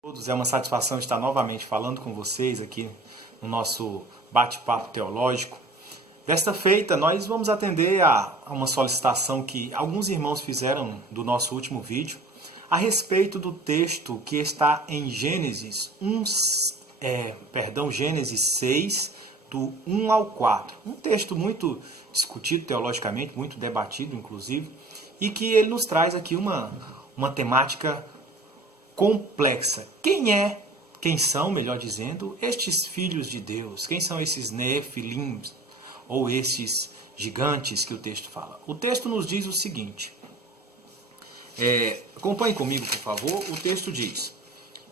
Todos, é uma satisfação estar novamente falando com vocês aqui no nosso bate-papo teológico. Desta feita, nós vamos atender a uma solicitação que alguns irmãos fizeram do nosso último vídeo a respeito do texto que está em Gênesis 6, do 1 ao 4. Um texto muito discutido teologicamente, muito debatido, inclusive, e que ele nos traz aqui uma temática complexa. Quem são, melhor dizendo, estes filhos de Deus? Quem são esses Nefilim, ou esses gigantes que o texto fala? O texto nos diz o seguinte, acompanhe comigo, por favor. O texto diz: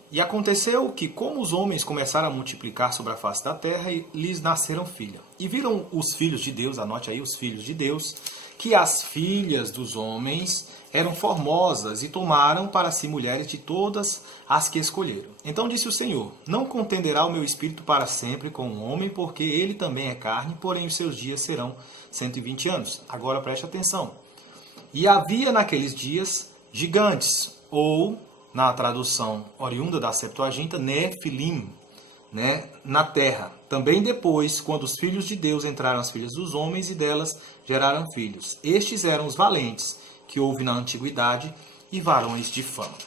E aconteceu que, como os homens começaram a multiplicar sobre a face da terra, lhes nasceram filhas. E viram os filhos de Deus, anote aí, os filhos de Deus, que as filhas dos homens eram formosas e tomaram para si mulheres de todas as que escolheram. Então disse o Senhor: Não contenderá o meu espírito para sempre com o homem, porque ele também é carne, porém os seus dias serão 120 anos. Agora preste atenção. E havia naqueles dias gigantes, ou, na tradução oriunda da Septuaginta, Nefilim, na terra. Também depois, quando os filhos de Deus entraram as filhas dos homens e delas geraram filhos. Estes eram os valentes que houve na antiguidade e varões de fama.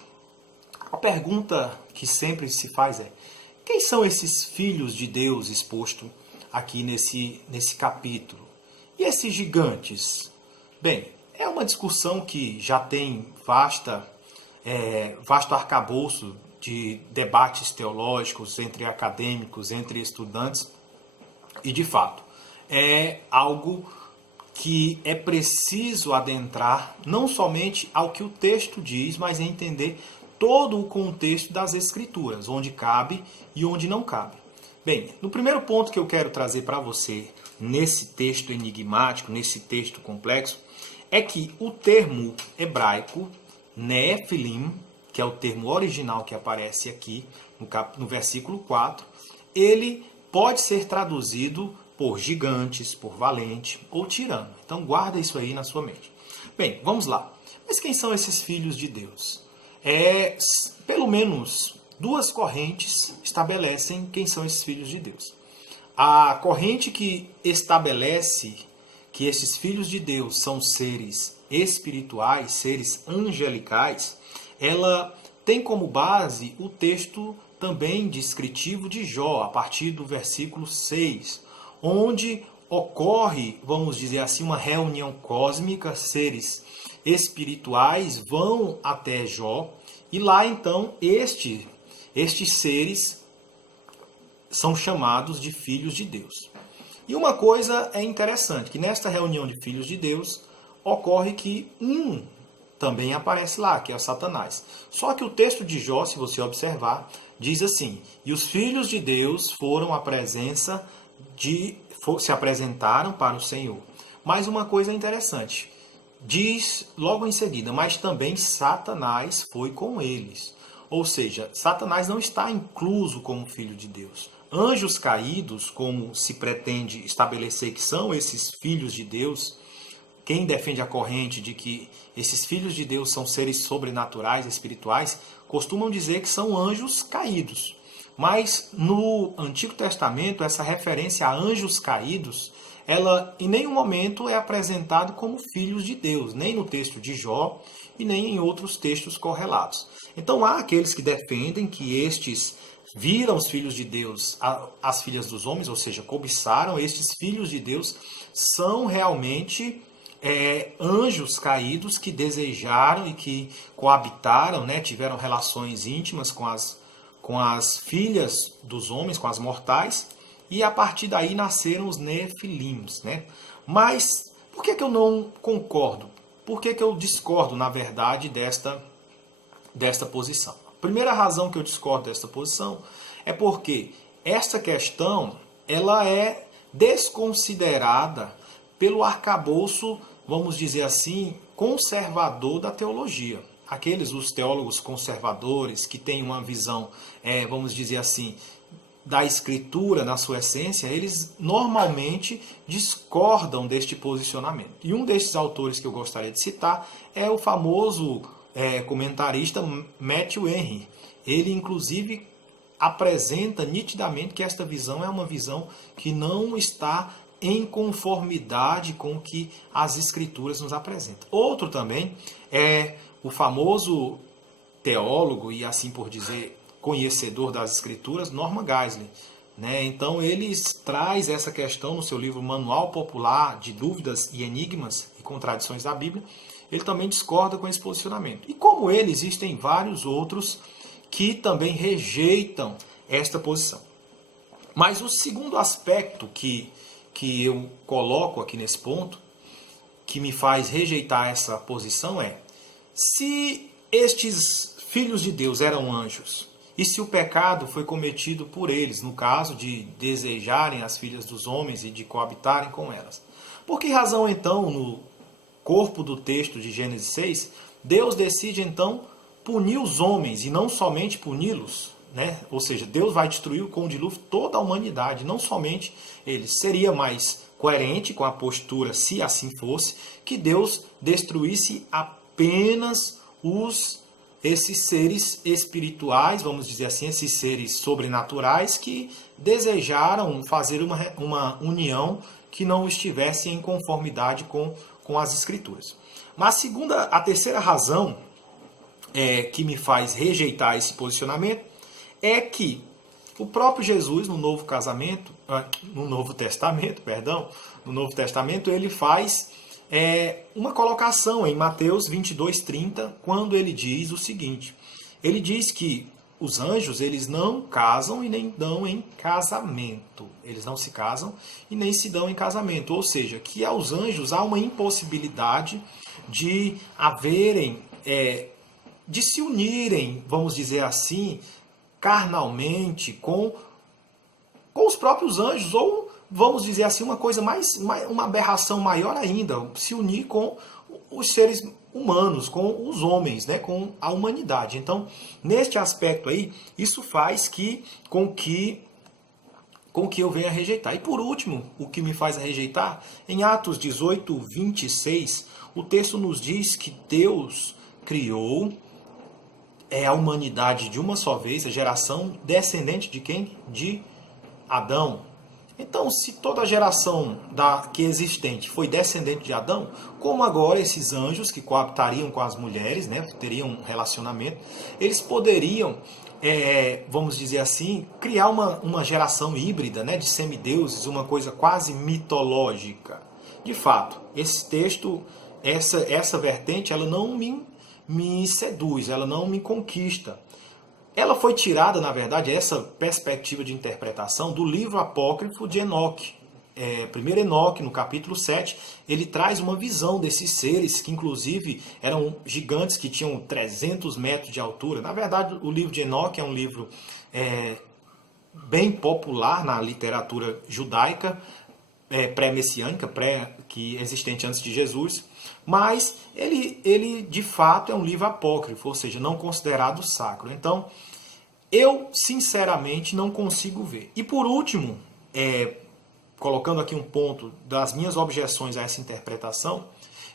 A pergunta que sempre se faz é: quem são esses filhos de Deus exposto aqui nesse capítulo? E esses gigantes? Bem, é uma discussão que já tem vasto arcabouço de debates teológicos entre acadêmicos, entre estudantes, e de fato é algo que é preciso adentrar não somente ao que o texto diz, mas entender todo o contexto das Escrituras, onde cabe e onde não cabe. Bem, no primeiro ponto que eu quero trazer para você, nesse texto enigmático, nesse texto complexo, é que o termo hebraico Nefilim, que é o termo original que aparece aqui no versículo 4, ele pode ser traduzido por gigantes, por valente ou tirano. Então guarda isso aí na sua mente. Bem, vamos lá. Mas quem são esses filhos de Deus? Pelo menos duas correntes estabelecem quem são esses filhos de Deus. A corrente que estabelece que esses filhos de Deus são seres espirituais, seres angelicais, ela tem como base o texto também descritivo de Jó, a partir do versículo 6, onde ocorre, vamos dizer assim, uma reunião cósmica, seres espirituais vão até Jó, e lá então estes seres são chamados de filhos de Deus. E uma coisa é interessante, que nesta reunião de filhos de Deus, ocorre que um também aparece lá, que é o Satanás. Só que o texto de Jó, se você observar, diz assim: E os filhos de Deus foram à presença se apresentaram para o Senhor. Mas uma coisa interessante, diz logo em seguida: Mas também Satanás foi com eles. Ou seja, Satanás não está incluso como filho de Deus. Anjos caídos, como se pretende estabelecer que são esses filhos de Deus, quem defende a corrente de que esses filhos de Deus são seres sobrenaturais, espirituais, costumam dizer que são anjos caídos. Mas no Antigo Testamento, essa referência a anjos caídos, ela em nenhum momento é apresentada como filhos de Deus, nem no texto de Jó e nem em outros textos correlatos. Então há aqueles que defendem que estes viram os filhos de Deus, as filhas dos homens, ou seja, cobiçaram. Estes filhos de Deus são realmente anjos caídos que desejaram e que coabitaram, tiveram relações íntimas com as filhas dos homens, com as mortais, e a partir daí nasceram os Nefilims. Mas por que eu não concordo? Por que eu discordo, na verdade, desta posição? A primeira razão que eu discordo desta posição é porque esta questão ela é desconsiderada pelo arcabouço, vamos dizer assim, conservador da teologia. Os teólogos conservadores que têm uma visão, vamos dizer assim, da Escritura na sua essência, eles normalmente discordam deste posicionamento. E um destes autores que eu gostaria de citar é o famoso comentarista Matthew Henry, ele inclusive apresenta nitidamente que esta visão é uma visão que não está em conformidade com o que as Escrituras nos apresentam. Outro também é o famoso teólogo e, assim por dizer, conhecedor das Escrituras, Norman Geisler. Então ele traz essa questão no seu livro Manual Popular de Dúvidas e Enigmas e Contradições da Bíblia. Ele também discorda com esse posicionamento. E como ele, existem vários outros que também rejeitam esta posição. Mas o segundo aspecto que eu coloco aqui nesse ponto, que me faz rejeitar essa posição é: se estes filhos de Deus eram anjos, e se o pecado foi cometido por eles, no caso de desejarem as filhas dos homens e de coabitarem com elas, por que razão então, no corpo do texto de Gênesis 6, Deus decide então punir os homens e não somente puni-los? Ou seja, Deus vai destruir com o dilúvio toda a humanidade, não somente eles. Seria mais coerente com a postura, se assim fosse, que Deus destruísse apenas esses seres espirituais, vamos dizer assim, esses seres sobrenaturais que desejaram fazer uma união que não estivesse em conformidade com as Escrituras. Mas a terceira razão que me faz rejeitar esse posicionamento é que o próprio Jesus, no Novo Testamento, ele faz uma colocação em Mateus 22:30, quando ele diz o seguinte: ele diz que os anjos, eles não casam e nem dão em casamento. Eles não se casam e nem se dão em casamento. Ou seja, que aos anjos há uma impossibilidade de de se unirem, vamos dizer assim, carnalmente com os próprios anjos, ou vamos dizer assim, uma aberração maior ainda, se unir com os seres humanos, com os homens, com a humanidade. Então, neste aspecto aí, isso faz com que eu venha a rejeitar. E por último, o que me faz rejeitar, em Atos 18:26, o texto nos diz que Deus criou a humanidade de uma só vez, a geração descendente de quem? De Adão. Então, se toda a geração que é existente foi descendente de Adão, como agora esses anjos que coabitariam com as mulheres, teriam um relacionamento, eles poderiam, vamos dizer assim, criar uma geração híbrida, de semideuses, uma coisa quase mitológica. De fato, esse texto, essa vertente, ela não me seduz, ela não me conquista. Ela foi tirada, na verdade, essa perspectiva de interpretação do livro apócrifo de Enoque. Primeiro Enoque, no capítulo 7, ele traz uma visão desses seres que inclusive eram gigantes que tinham 300 metros de altura. Na verdade, o livro de Enoque é um livro bem popular na literatura judaica, pré-messiânica, que existente antes de Jesus, mas ele de fato é um livro apócrifo, ou seja, não considerado sacro. Então, eu sinceramente não consigo ver. E por último, colocando aqui um ponto das minhas objeções a essa interpretação,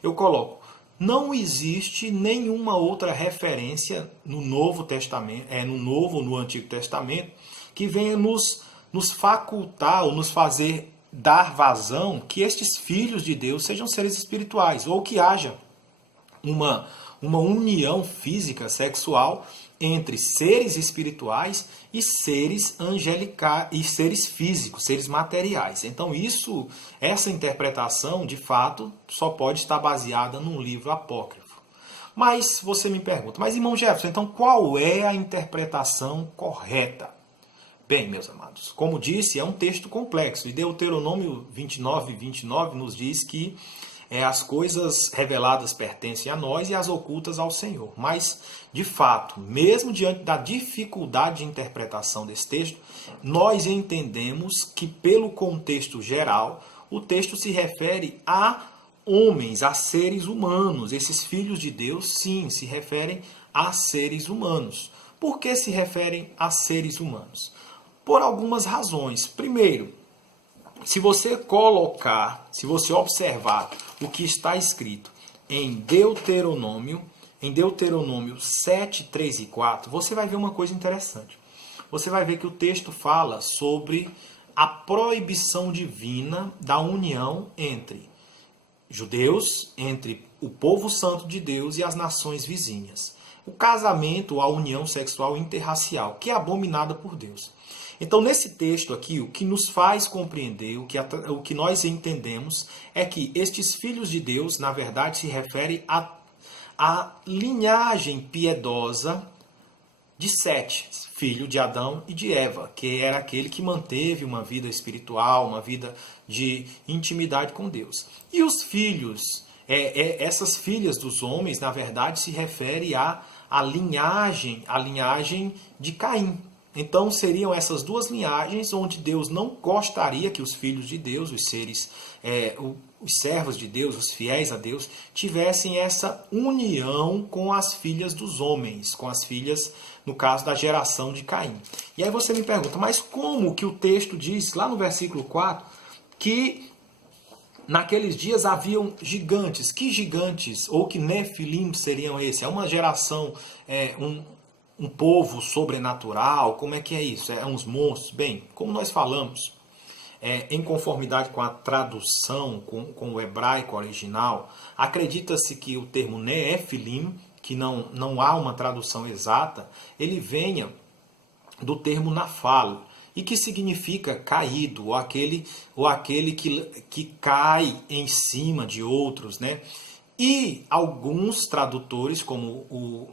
eu coloco: não existe nenhuma outra referência no Novo Testamento, no Novo ou no Antigo Testamento, que venha nos facultar ou nos fazer dar vazão que estes filhos de Deus sejam seres espirituais, ou que haja uma união física, sexual, entre seres espirituais e seres angelicais, e seres físicos, seres materiais. Então essa interpretação, de fato, só pode estar baseada num livro apócrifo. Mas você me pergunta: mas irmão Jefferson, então qual é a interpretação correta? Bem, meus amados, como disse, é um texto complexo. E Deuteronômio 29:29 nos diz que as coisas reveladas pertencem a nós e as ocultas ao Senhor. Mas, de fato, mesmo diante da dificuldade de interpretação desse texto, nós entendemos que, pelo contexto geral, o texto se refere a homens, a seres humanos. Esses filhos de Deus, sim, se referem a seres humanos. Por que se referem a seres humanos? Por algumas razões. Primeiro, se você observar o que está escrito em Deuteronômio, em Deuteronômio 7, 3 e 4, você vai ver uma coisa interessante. Você vai ver que o texto fala sobre a proibição divina da união entre judeus, entre o povo santo de Deus e as nações vizinhas. O casamento, a união sexual interracial, que é abominada por Deus. Então, nesse texto aqui, o que nos faz compreender, o que nós entendemos, é que estes filhos de Deus, na verdade, se refere à linhagem piedosa de Sete, filho de Adão e de Eva, que era aquele que manteve uma vida espiritual, uma vida de intimidade com Deus. E os filhos, essas filhas dos homens, na verdade, se refere à linhagem de Caim. Então seriam essas duas linhagens onde Deus não gostaria que os filhos de Deus, os seres, os servos de Deus, os fiéis a Deus, tivessem essa união com as filhas dos homens, com as filhas, no caso da geração de Caim. E aí você me pergunta, mas como que o texto diz, lá no versículo 4, que naqueles dias haviam gigantes? Que gigantes, ou que Nefilim seriam esses? É uma geração, um povo sobrenatural? Como é que é isso? É uns monstros? Bem, como nós falamos, em conformidade com a tradução, com o hebraico original, acredita-se que o termo Nefilim, que não há uma tradução exata, ele venha do termo Nafal, e que significa caído, ou aquele que cai em cima de outros, né? E alguns tradutores, como o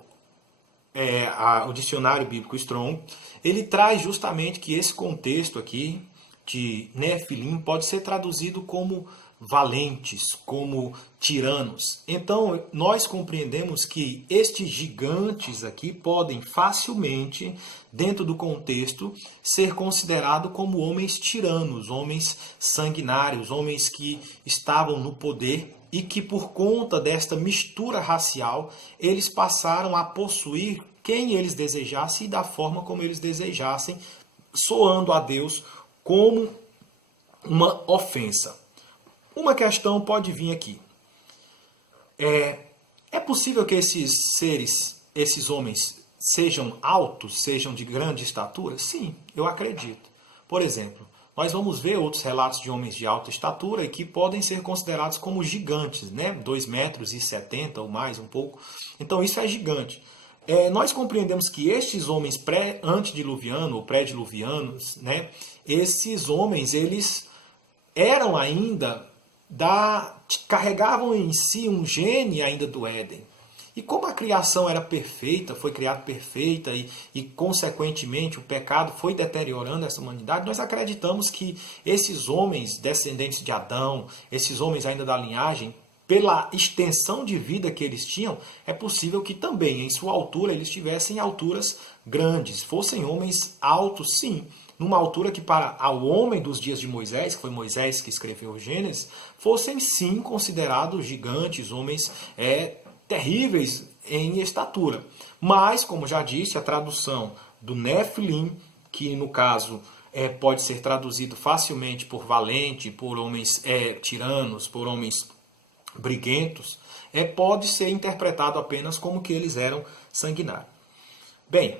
dicionário bíblico Strong, ele traz justamente que esse contexto aqui de Nefilim pode ser traduzido como valentes, como tiranos. Então, nós compreendemos que estes gigantes aqui podem facilmente, dentro do contexto, ser considerados como homens tiranos, homens sanguinários, homens que estavam no poder e que, por conta desta mistura racial, eles passaram a possuir quem eles desejassem e da forma como eles desejassem, soando a Deus como uma ofensa. Uma questão pode vir aqui. É possível que esses seres, esses homens, sejam altos, sejam de grande estatura? Sim, eu acredito. Por exemplo, nós vamos ver outros relatos de homens de alta estatura e que podem ser considerados como gigantes, né? 2,70 metros ou mais um pouco. Então isso é gigante. Nós compreendemos que estes homens pré-antediluvianos ou pré-diluvianos, né? Esses homens, eles eram ainda carregavam em si um gene ainda do Éden. E como a criação era perfeita, foi criada perfeita e consequentemente o pecado foi deteriorando essa humanidade, nós acreditamos que esses homens descendentes de Adão, esses homens ainda da linhagem, pela extensão de vida que eles tinham, é possível que também em sua altura eles tivessem alturas grandes, fossem homens altos, sim, numa altura que para o homem dos dias de Moisés, que foi Moisés que escreveu o Gênesis, fossem sim considerados gigantes, homens terríveis em estatura. Mas, como já disse, a tradução do Nefilim, que no caso pode ser traduzido facilmente por valente, por homens tiranos, por homens briguentos, pode ser interpretado apenas como que eles eram sanguinários. Bem,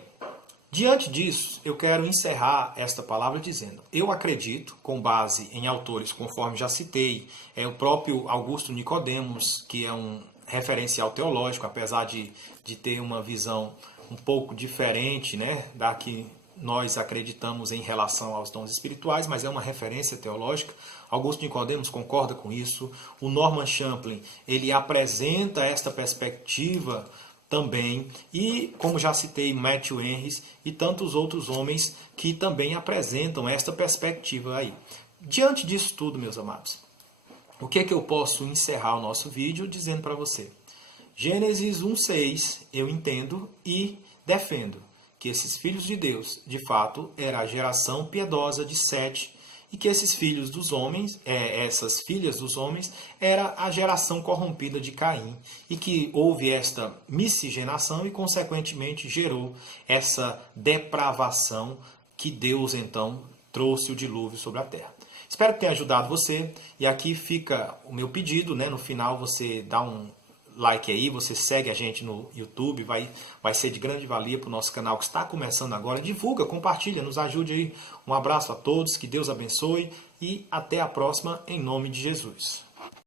diante disso, eu quero encerrar esta palavra dizendo, eu acredito, com base em autores, conforme já citei, o próprio Augusto Nicodemos, que é um referencial teológico, apesar de ter uma visão um pouco diferente, né, da que nós acreditamos em relação aos dons espirituais, mas é uma referência teológica. Augusto Nicodemos concorda com isso. O Norman Champlin, ele apresenta esta perspectiva também, e como já citei, Matthew Henry e tantos outros homens que também apresentam esta perspectiva aí. Diante disso tudo, meus amados, o que é que eu posso encerrar o nosso vídeo dizendo para você? Gênesis 1:6 eu entendo e defendo que esses filhos de Deus, de fato, era a geração piedosa de Sete, e que esses filhos dos homens, essas filhas dos homens, era a geração corrompida de Caim, e que houve esta miscigenação e, consequentemente, gerou essa depravação que Deus, então, trouxe o dilúvio sobre a terra. Espero que tenha ajudado você, e aqui fica o meu pedido, né? No final você dá like aí, você segue a gente no YouTube, vai ser de grande valia para o nosso canal que está começando agora. Divulga, compartilha, nos ajude aí. Um abraço a todos, que Deus abençoe e até a próxima, em nome de Jesus.